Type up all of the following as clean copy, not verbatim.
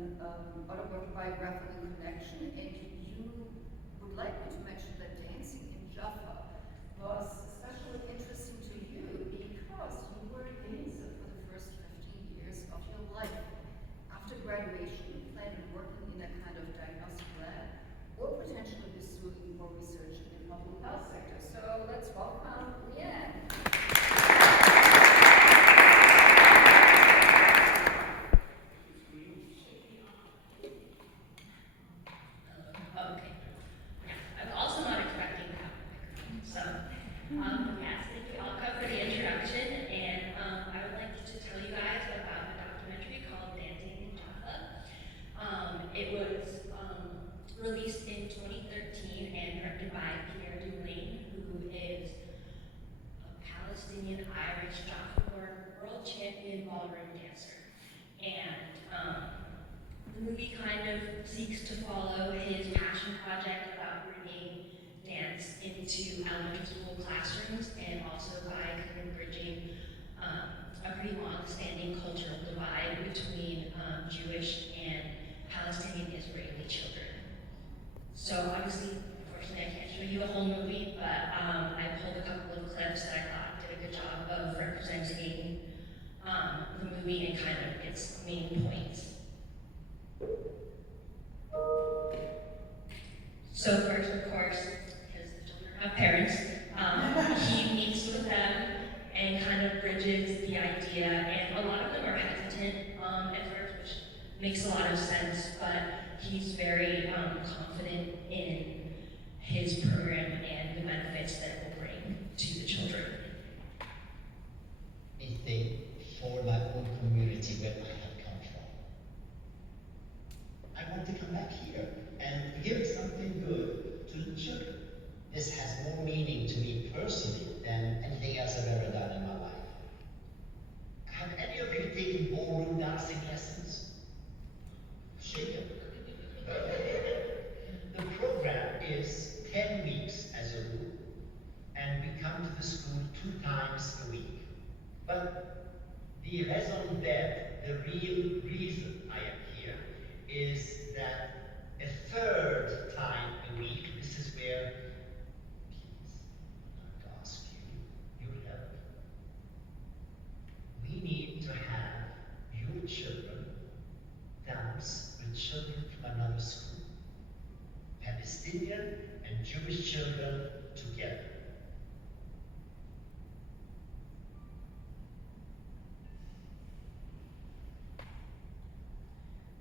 an autobiographical connection, and you would like me to mention that dancing in Jaffa was especially interesting to you because you were a dancer for the first 15 years of your life. After graduation, you planned on working in a kind of diagnostic lab or potentially pursuing or researching in the public health sector. So let's welcome Lian. Released in 2013 and directed by Lian, who is a Palestinian Irish Jaffa world champion ballroom dancer. And the movie kind of seeks to follow his passion project about bringing dance into elementary school classrooms, and also by kind of bridging a pretty long-standing cultural divide between Jewish and Palestinian Israeli children. So obviously, unfortunately, I can't show you a whole movie, but I pulled a couple of clips that I thought did a good job of representing the movie and kind of its main points. So first, of course, because the children have parents, he meets with them and kind of bridges the idea, and a lot of them are hesitant at first, which makes a lot of sense, but he's very confident in his program and the benefits that it will bring to the children. I think for my own community where I have come from, I want to come back here and give something good to the children. This has more meaning to me personally than anything else I've ever done in my life. Have any of you taken ballroom dancing lessons? Shake them. The program is 10 weeks as a rule, and we come to the school 2 times a week. But the raison d'etre, the real reason I am here, is that a 3rd time a week, this is where, please, I'm going to ask you your help. We need to have your children dance with children from another school. Palestinian and Jewish children together.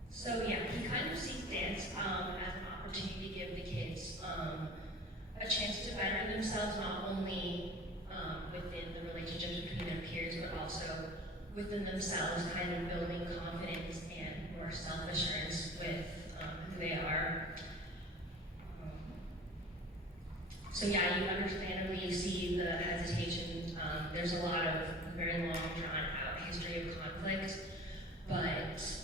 So yeah, he kind of sees dance as an opportunity to give the kids a chance to better themselves, not only within the relationships between their peers, but also within themselves, kind of building confidence and more self-assurance with who they are. So yeah, you understandably see the hesitation. There's a lot of very long, drawn-out history of conflict, but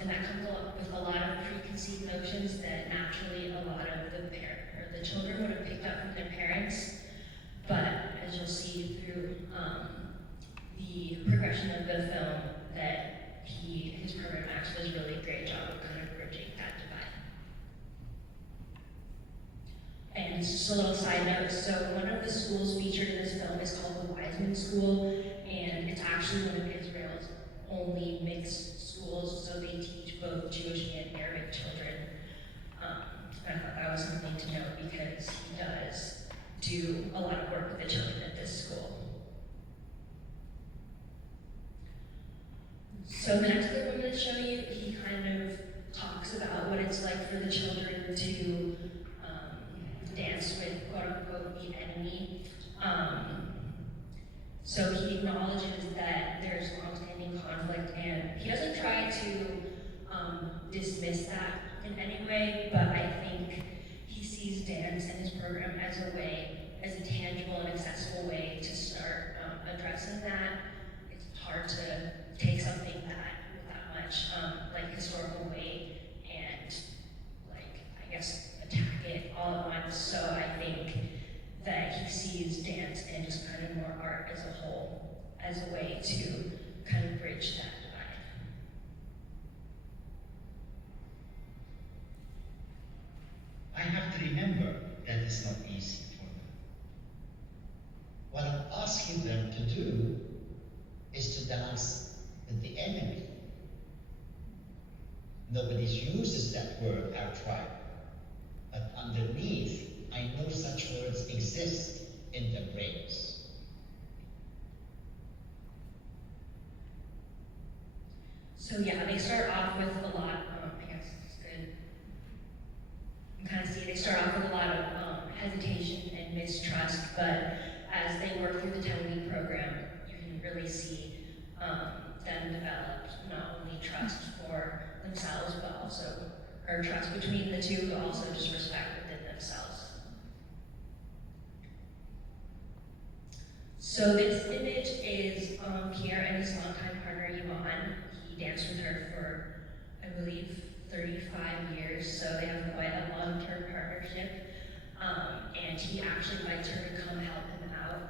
and that comes with a lot of preconceived notions that naturally a lot of the children would have picked up from their parents. But as you'll see through the progression of the film, that his program actually does a really great job of kind of bridging that divide. And just a little side note, so one of the schools featured in this film is called the Wiseman School, and it's actually one of Israel's only mixed schools, so they teach both Jewish and Arabic children. I thought that was something to note because he does do a lot of work with the children at this school. So the next clip I'm going to show you, he kind of talks about what it's like for the children to dance with quote-unquote the enemy. So he acknowledges that there's long-standing conflict, and he doesn't try to dismiss that in any way, but I think he sees dance and his program as a tangible and accessible way to start addressing that. It's hard to take something with that much like historical weight and I guess attack it all at once. So I think that he sees dance and just kind of more art as a whole as a way to kind of bridge that divide. remember that it's not easy for them. What I'm asking them to do is to dance with the enemy. Nobody uses that word outright, but underneath, I know such words exist in their brains. So yeah, they start off with a lot, I guess it's good. You kind of see they start off with a lot of hesitation and mistrust, but as they work through the 10-week program, you can really see them develop not only trust for themselves, but also, or trust between the two, but also just respect within themselves. So this image is Pierre and his longtime partner, Lian. He danced with her for, I believe, 35 years, so they have quite a long-term partnership. And he actually invites her to come help him out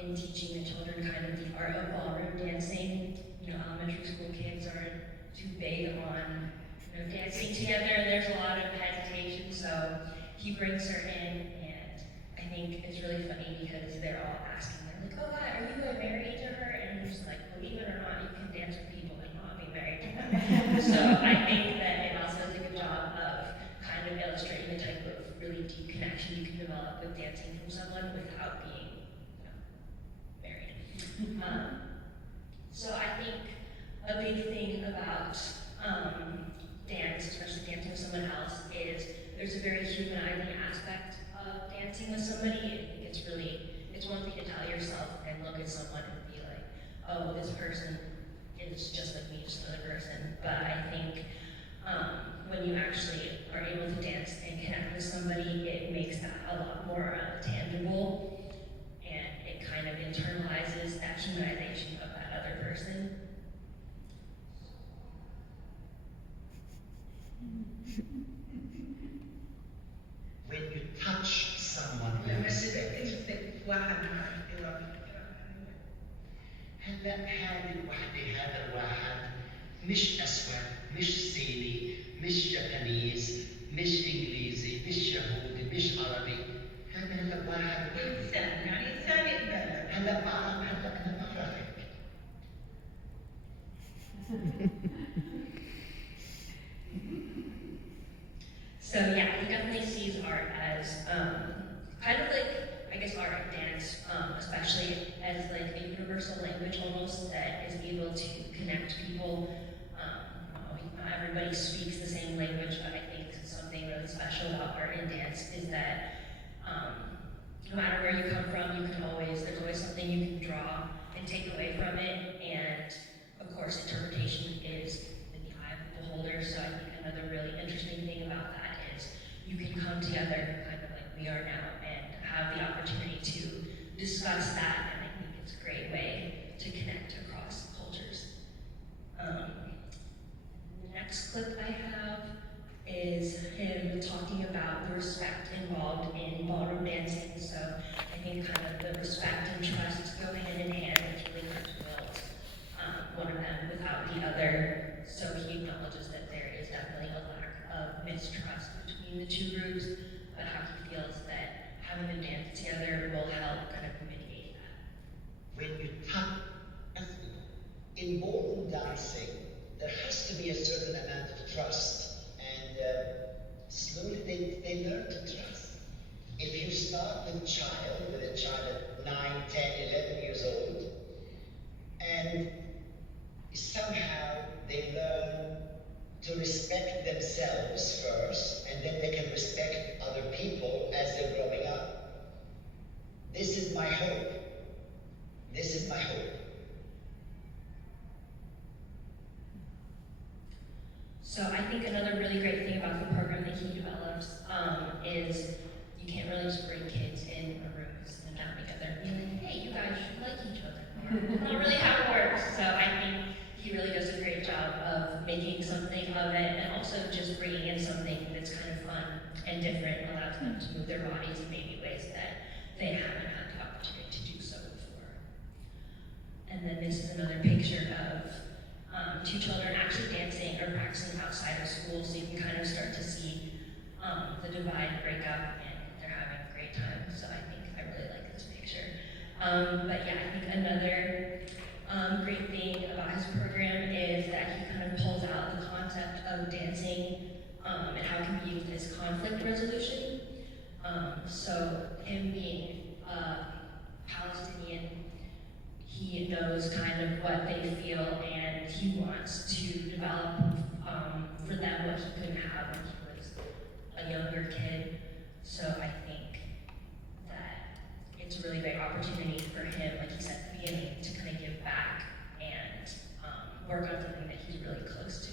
in teaching the children kind of the art of ballroom dancing. You know, elementary school kids aren't too big on dancing together, and there's a lot of hesitation, so he brings her in, and I think it's really funny because they're all asking, they're like, oh, are you married to her? And he's like, believe it or not, you can dance with people and not be married to them. So I think that it also does a good job of kind of illustrating the type of really deep connection you can develop with dancing from someone without being married. So I think a big thing about dance, especially dancing with someone else, is there's a very humanizing aspect of dancing with somebody. I think it's one thing to tell yourself and look at someone and be like, oh, this person is just like me, just another person. But I think when you actually are able to dance and connect with somebody, it makes that a lot more tangible, and it kind of internalizes that humanization of that other person. When you touch someone you respect, هلا هذه الوحدة هذا الواحد مش أسود، مش صيني، مش جابانيز، مش إنجليزي، مش يهودي، مش عربي، هذا هلا واحد إنسان، يعني إنسان يقبل. هلا أنا بعرفك. So yeah, he definitely sees art as kind of like, I guess, art and dance, especially as like a universal language almost that is able to connect people. Not everybody speaks the same language, but I think something really special about art and dance is that no matter where you come from, there's always something you can draw and take away from it. And of course, interpretation is in the eye of the beholder. So I think another really interesting thing about that is you can come together kind of like we are now and have the opportunity to discuss that, and I think it's a great way to connect across cultures. The next clip I have is him talking about the respect involved in ballroom dancing. So I think kind of the respect and trust go hand in hand. It's really hard to build one of them without the other. So he acknowledges that there is definitely a lack of mistrust between the two groups, but how he feels that having them dance together will help kind of mitigate that. When you touch in ballroom dancing, there has to be a certain amount of trust, and slowly they learn to trust. If you start with a child at 9, 10, 11 years old, and somehow they learn to respect themselves first, and then they can respect other people as they're growing up. This is my hope. This is my hope. So I think another really great thing about the program that he develops is you can't really just bring kids in a room and sit them down together and be like, hey, you guys should like each other. That's not really how it works. So I think he really does a great job of making something of it, and also just bringing in something that's kind of fun and different, allows them to move their bodies in maybe ways that they haven't had the opportunity to do so before. And then this is another picture of two children actually dancing or practicing outside of school, so you can kind of start to see the divide break up, and they're having a great time. So I think I really like this picture. But yeah, I think another great thing about his program is that he kind of pulls out the concept of dancing and how it can be used as conflict resolution. So him being Palestinian, he knows kind of what they feel, and he wants to develop for them what he couldn't have when he was a younger kid. So I think that it's a really great opportunity for him, like he said at the beginning, to kind of give back and work on something that he's really close to.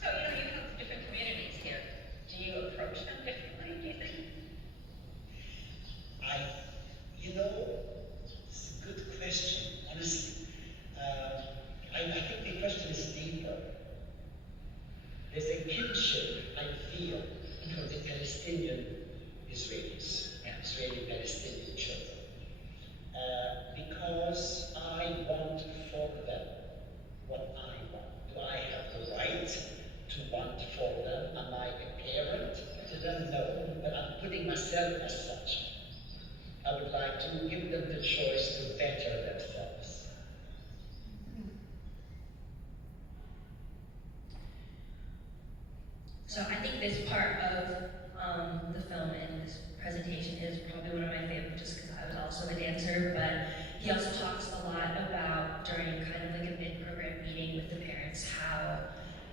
So, you have different communities here. Do you approach them differently, do you think? It's a good question, honestly. I think the question is deeper. There's a kinship I feel from the Palestinian Israelis, Israeli-Palestinian children, because I want for them what I want. Do I have the right to want for them? Am I a parent to them? No, but I'm putting myself as such. I would like to give them the choice to better themselves. So I think this part of the film and this presentation is probably one of my favorites, just because I was also a dancer, but he also talks a lot about, during kind of like a mid-program meeting with the parents, how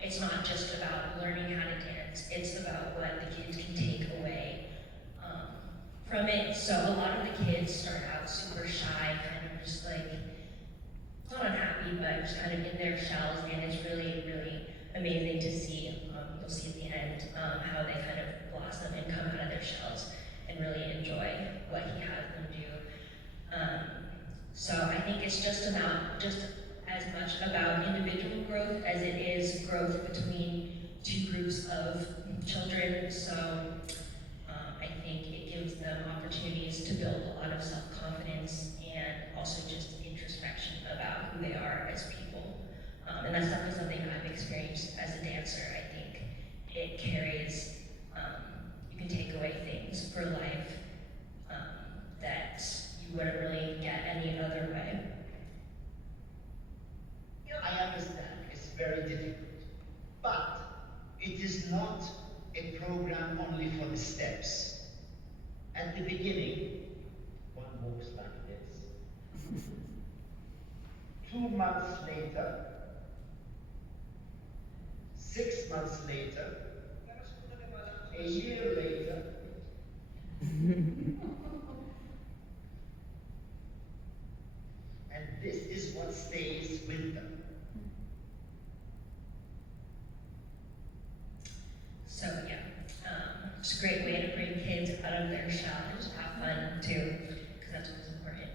it's not just about learning how to dance, it's about what the kids can take away from it. So a lot of the kids start out super shy, kind of just like, not unhappy, but just kind of in their shells, and it's really, really amazing to see. You'll see at the end how they kind of blossom and come out of their shells and really enjoy what he has them do. So I think it's just as much about individual growth as it is growth between two groups of children. So I think it gives them opportunities to build a lot of self-confidence and also just introspection about who they are as people. And that's definitely something I've experienced as a dancer. I think it carries, you can take away things for life that you wouldn't really get any other way. I understand, it's very difficult. But it is not a program only for the steps. At the beginning, one walks like this. 2 months later, 6 months later, a year later, and this is what stays with them. So yeah, it's a great way to bring kids out of their shell and just have fun too, because that's what's important.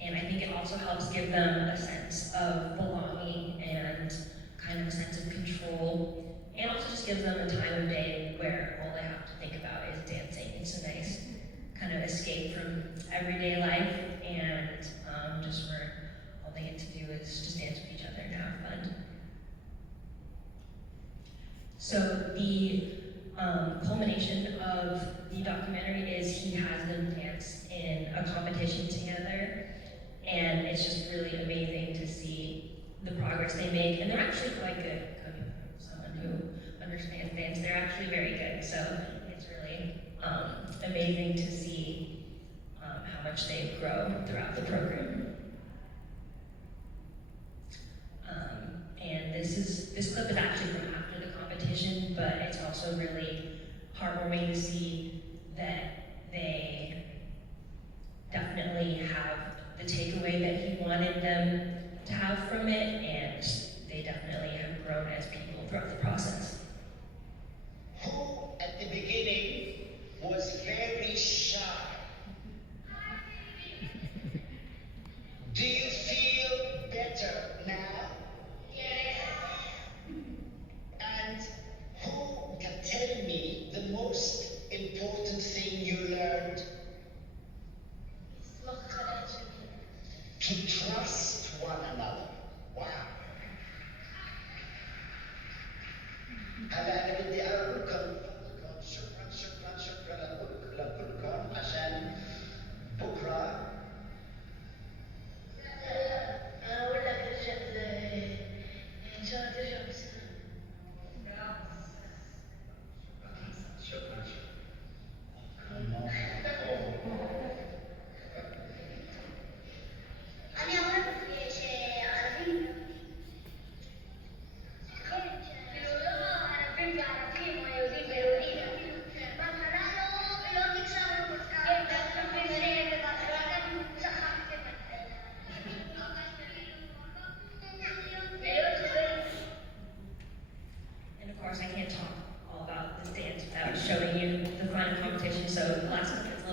And I think it also helps give them a sense of belonging and kind of a sense of control, and also just gives them a time of day where all they have to think about is dancing. It's a nice kind of escape from everyday life, and just where all they get to do is just dance with each other and have fun. So the culmination of the documentary is he has them dance in a competition together, and it's just really amazing to see the progress they make, and they're actually quite good. Coming from someone who understands dance, they're actually very good, so it's really amazing to see how much they've grown throughout the program. And this clip is actually from after the competition, but it's also really heartwarming to see that they definitely have the takeaway that he wanted them to have from it, and they definitely have grown as people throughout the process. Who at the beginning was very shy? Do you feel better now? And who can tell me the most important thing you learned? To trust one another. Wow.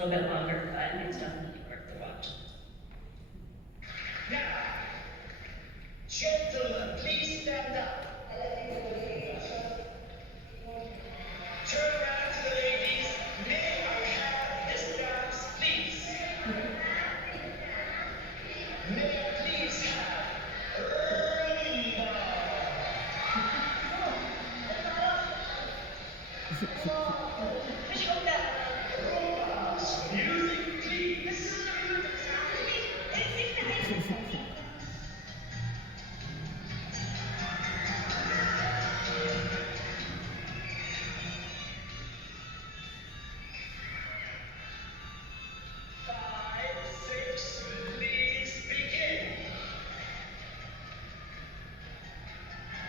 little bit longer, but it's definitely worth the watch. Now, gentlemen, please stand up. Turn around to the ladies. May I have this dance, please? May I please have rumba? Rumba, music, please. 5, 6, please begin.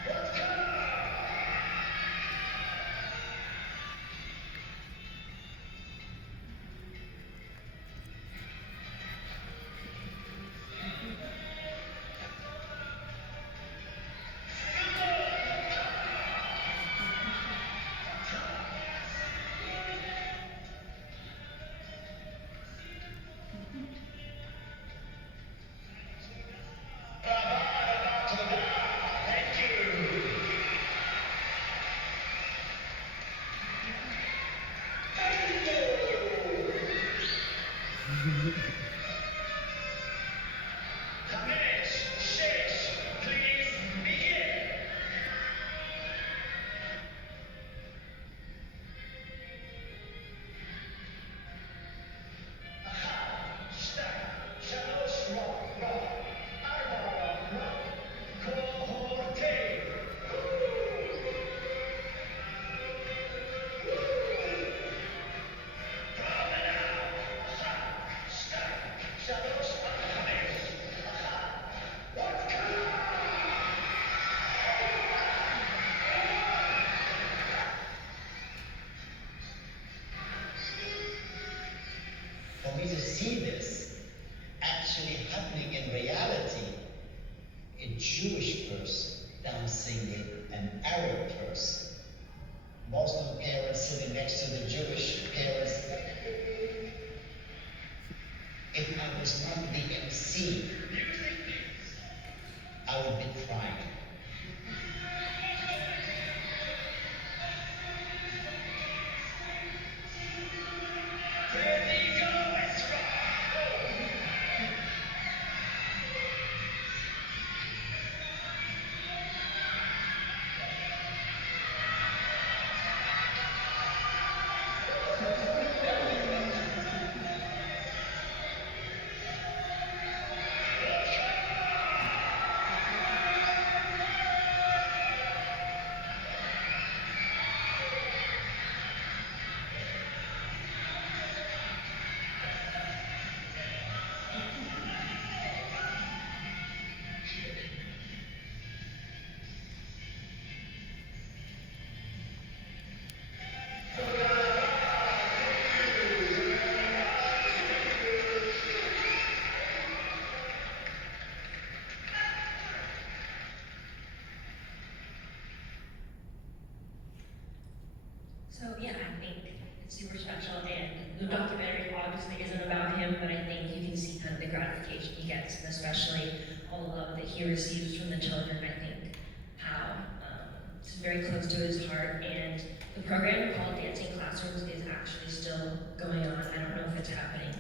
What color? Thank you. Kamesh, Shesh, please begin. Shalosh rock, Arba rock, Kohorte. Shalosh Kamesh. What color? For me to see this actually happening in reality, a Jewish person dancing with an Arab person, Muslim parents sitting next to the Jewish parents. If I was not the MC, I would be crying. Ready, go, let's rock! So yeah, I think it's super special, and the documentary obviously isn't about him, but I think you can see kind of the gratification he gets, and especially all the love that he receives from the children. I think how it's very close to his heart, and the program called Dancing Classrooms is actually still going on. I don't know if it's happening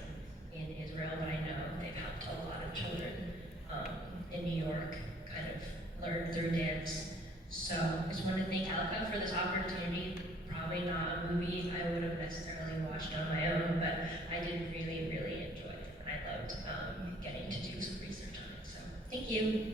in Israel, but I know they've helped a lot of children in New York kind of learn through dance. So I just want to thank Alka for this opportunity. Probably not a movie I would have necessarily watched on my own, but I did really, really enjoy it. And I loved getting to do some research on it. So thank you.